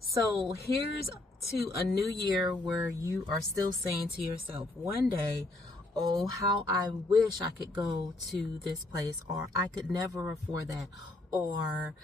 So here's to a new year where you are still saying to yourself, one day, oh, how I wish I could go to this place, or I could never afford that, or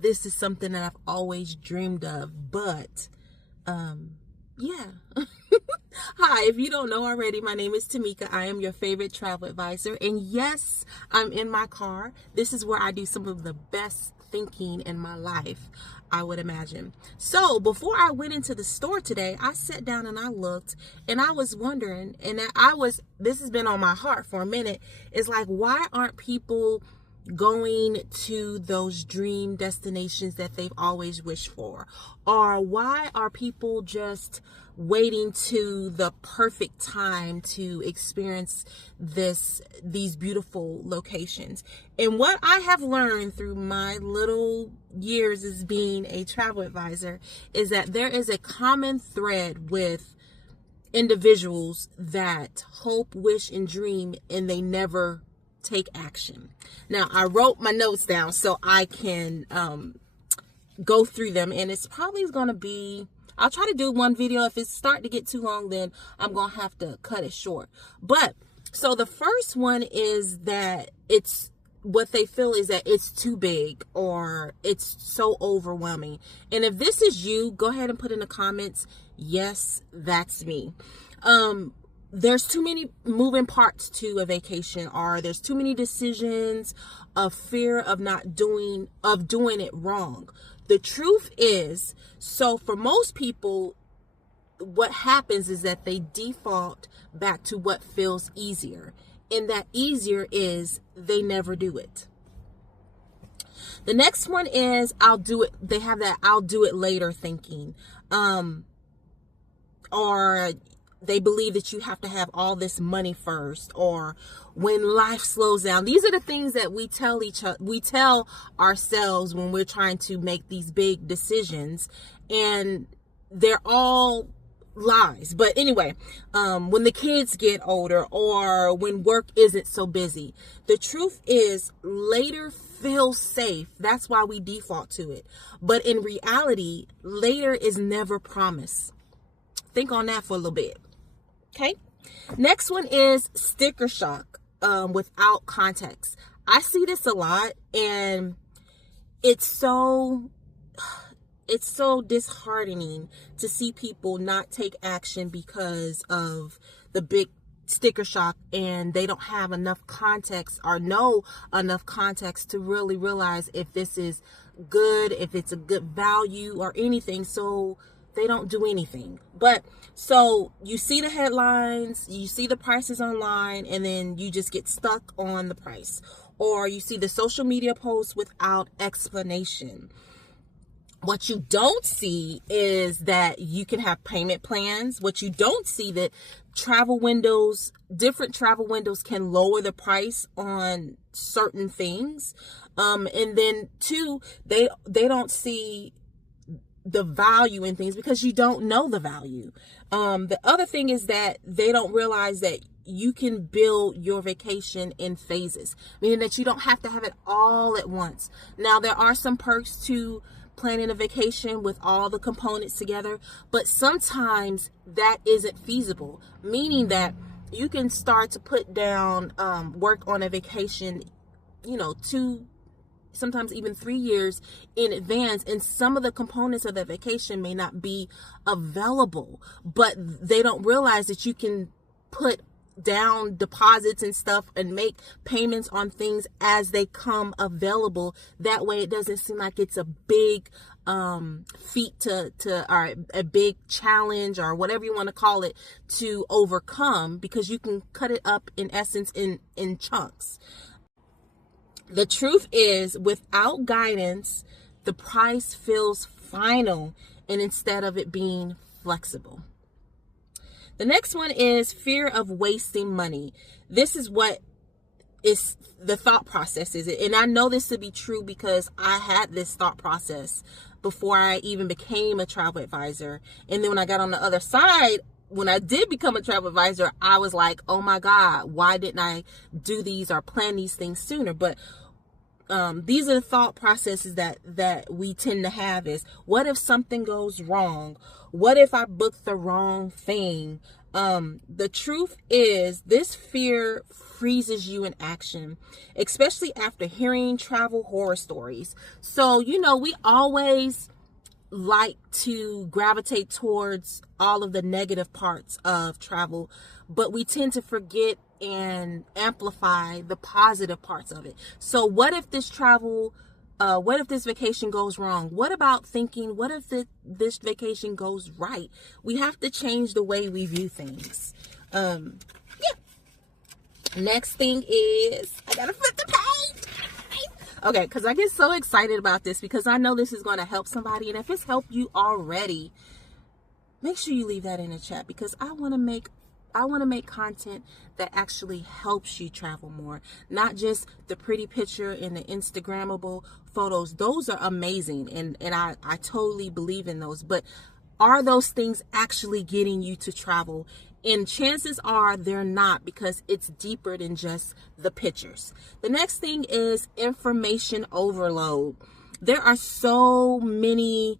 this is something that I've always dreamed of, but yeah. Hi, if you don't know already, my name is Tamika. I am your favorite travel advisor. And yes, I'm in my car. This is where I do some of the best thinking in my life, I would imagine. So before I went into the store today, I sat down and I looked and I was wondering, and this has been on my heart for a minute. It's like, why aren't people going to those dream destinations that they've always wished for? Or why are people just waiting to the perfect time to experience these beautiful locations? And what I have learned through my little years as being a travel advisor is that there is a common thread with individuals that hope, wish, and dream, and they never take action. Now, I wrote my notes down so I can go through them, and it's probably going to be, I'll try to do one video. If it's starting to get too long, then I'm going to have to cut it short. But so the first one is that what they feel is that it's too big or it's so overwhelming. And if this is you, go ahead and put in the comments, yes, that's me. There's too many moving parts to a vacation, or there's too many decisions, of fear of doing it wrong. The truth is, so for most people, what happens is that they default back to what feels easier. And that easier is they never do it. The next one is I'll do it. They have that I'll do it later thinking. Or they believe that you have to have all this money first, or when life slows down. These are the things that we tell ourselves when we're trying to make these big decisions, and they're all lies. But anyway, when the kids get older, or when work isn't so busy, the truth is later feels safe. That's why we default to it. But in reality, later is never promised. Think on that for a little bit. Okay. Next one is sticker shock without context. I see this a lot, and it's so disheartening to see people not take action because of the big sticker shock, and they don't have enough context or know enough context to really realize if this is good, if it's a good value or anything. So they don't do anything. But so you see the headlines, you see the prices online, and then you just get stuck on the price. Or you see the social media posts without explanation. What you don't see is that you can have payment plans. What you don't see that different travel windows can lower the price on certain things. And then two, they don't see the value in things because you don't know the value. The other thing is that they don't realize that you can build your vacation in phases, meaning that you don't have to have it all at once. Now, there are some perks to planning a vacation with all the components together, but sometimes that isn't feasible, meaning that you can start to put down work on a vacation, 2, sometimes even 3 years in advance, and some of the components of the vacation may not be available, but they don't realize that you can put down deposits and stuff and make payments on things as they come available. That way it doesn't seem like it's a big feat or a big challenge, or whatever you want to call it, to overcome, because you can cut it up in essence in chunks. The truth is, without guidance, the price feels final, and instead of it being flexible. The next one is fear of wasting money. This is what is the thought process is. And I know this to be true because I had this thought process before I even became a travel advisor. And then when I got on the other side, when I did become a travel advisor, I was like, oh my God, why didn't I do these or plan these things sooner? But these are the thought processes that we tend to have is, what if something goes wrong? What if I book the wrong thing? The truth is, this fear freezes you in action, especially after hearing travel horror stories. So, we always like to gravitate towards all of the negative parts of travel, but we tend to forget and amplify the positive parts of it. So what if this vacation goes wrong? What about thinking, what if this vacation goes right? We have to change the way we view things. Next thing is, I gotta flip the page. Okay, because I get so excited about this because I know this is going to help somebody. And if it's helped you already, make sure you leave that in the chat, because I want to make content that actually helps you travel more. Not just the pretty picture and the Instagrammable photos. Those are amazing. And I totally believe in those. But are those things actually getting you to travel? And chances are they're not, because it's deeper than just the pictures. The next thing is information overload. There are so many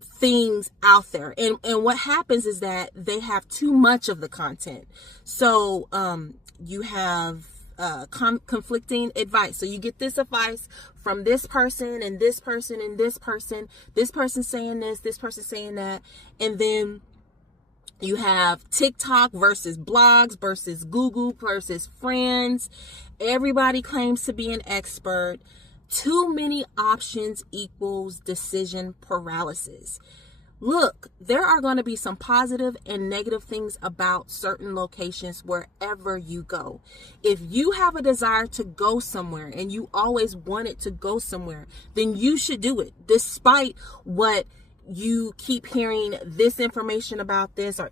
things out there, and what happens is that they have too much of the content. So you have conflicting advice. So you get this advice from this person and this person and this person saying this person saying that, and then you have TikTok versus blogs versus Google versus friends. Everybody claims to be an expert. Too many options equals decision paralysis. Look, there are going to be some positive and negative things about certain locations wherever you go. If you have a desire to go somewhere and you always wanted to go somewhere, then you should do it, despite what you keep hearing this information about this or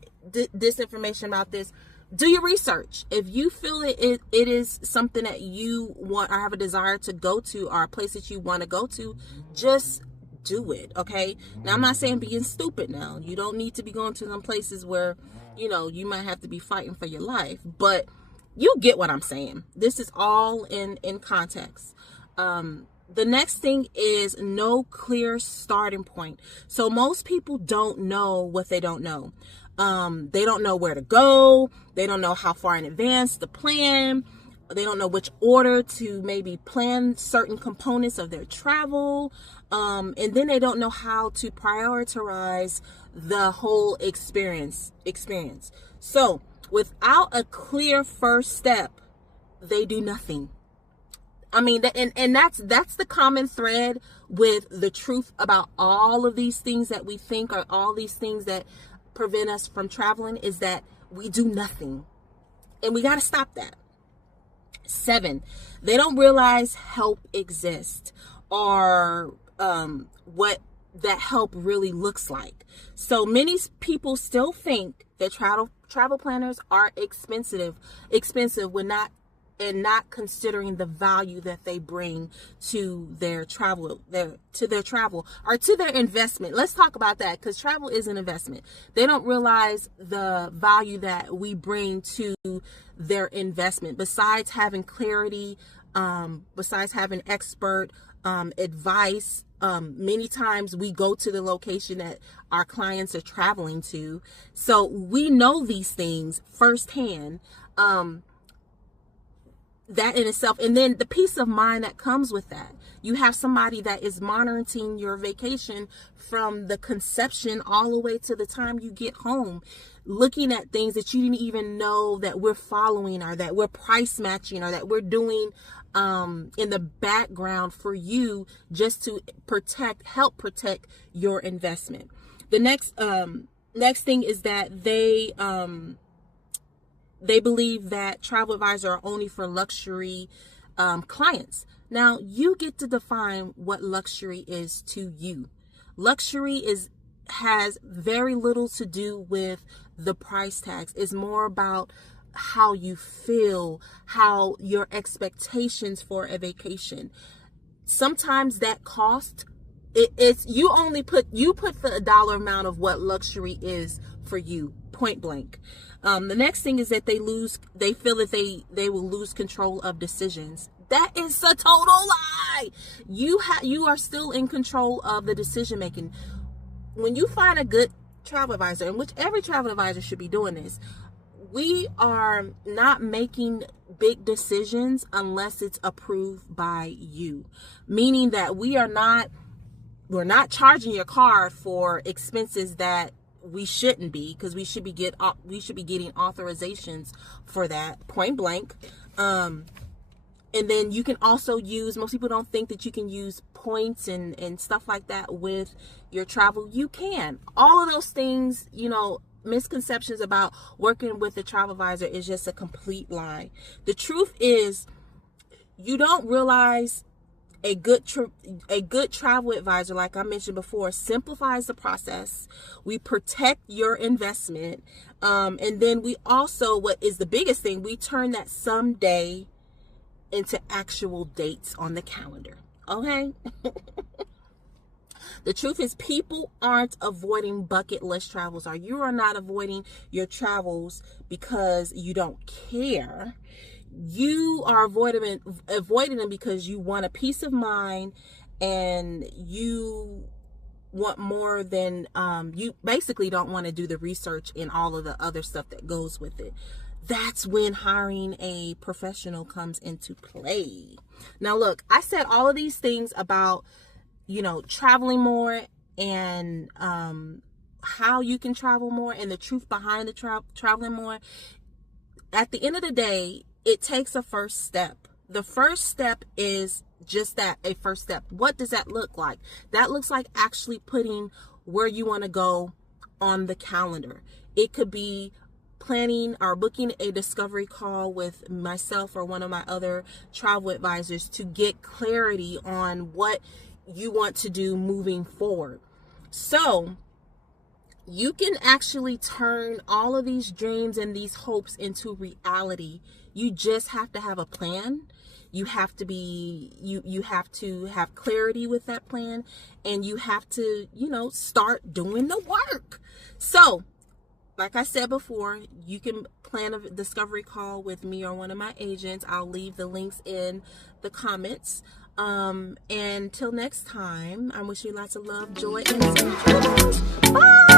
this information about this. Do your research. If you feel it is something that you want or have a desire to go to, or a place that you want to go to, just do it. Okay. Now, I'm not saying being stupid now. You don't need to be going to some places where, you might have to be fighting for your life, but you get what I'm saying. This is all in context. The next thing is no clear starting point. So most people don't know what they don't know. They don't know where to go. They don't know how far in advance to plan. They don't know which order to maybe plan certain components of their travel. And then they don't know how to prioritize the whole experience. So without a clear first step, they do nothing. I mean, and that's the common thread with the truth about all of these things that we think are all these things that prevent us from traveling, is that we do nothing. And we got to stop that. 7, they don't realize help exists, or what that help really looks like. So many people still think that travel planners are expensive when not considering the value that they bring to their travel, or to their investment. Let's talk about that, because travel is an investment. They don't realize the value that we bring to their investment. Besides having clarity, besides having expert advice, many times we go to the location that our clients are traveling to, so we know these things firsthand. That in itself, and then the peace of mind that comes with that. You have somebody that is monitoring your vacation from the conception all the way to the time you get home, looking at things that you didn't even know that we're following, or that we're price matching, or that we're doing in the background for you, just to help protect your investment. The next thing is that they believe that travel advisors are only for luxury clients. Now, you get to define what luxury is to you. Luxury has very little to do with the price tags. It's more about how you feel, how your expectations for a vacation. Sometimes that cost, it's you put the dollar amount of what luxury is for you, point blank. The next thing is that they feel that they will lose control of decisions. That is a total lie. You are still in control of the decision making. When you find a good travel advisor, and which every travel advisor should be doing this, we are not making big decisions unless it's approved by you. Meaning that we're not charging your card for expenses that we shouldn't be, because we should be getting authorizations for that, point blank. And then you can also use, most people don't think that you can use points and stuff like that with your travel. You can. All of those things, misconceptions about working with a travel advisor is just a complete lie. The truth is, you don't realize a good travel advisor, like I mentioned before, simplifies the process. We protect your investment. And then we also, what is the biggest thing, we turn that someday into actual dates on the calendar. Okay? The truth is, people aren't avoiding bucket list travels, or you are not avoiding your travels because you don't care. You are avoiding them because you want a peace of mind, and you want more than, you basically don't want to do the research and all of the other stuff that goes with it. That's when hiring a professional comes into play. Now, look, I said all of these things about, traveling more and how you can travel more and the truth behind the traveling more. At the end of the day, it takes a first step. The first step is just that, a first step. What does that look like? That looks like actually putting where you want to go on the calendar. It could be planning or booking a discovery call with myself or one of my other travel advisors to get clarity on what you want to do moving forward. So you can actually turn all of these dreams and these hopes into reality. You just have to have a plan. You have to you have to have clarity with that plan, and you have to, start doing the work. So, like I said before, you can plan a discovery call with me or one of my agents. I'll leave the links in the comments. And till next time, I'm wishing you lots of love, joy, and sunshine. Bye!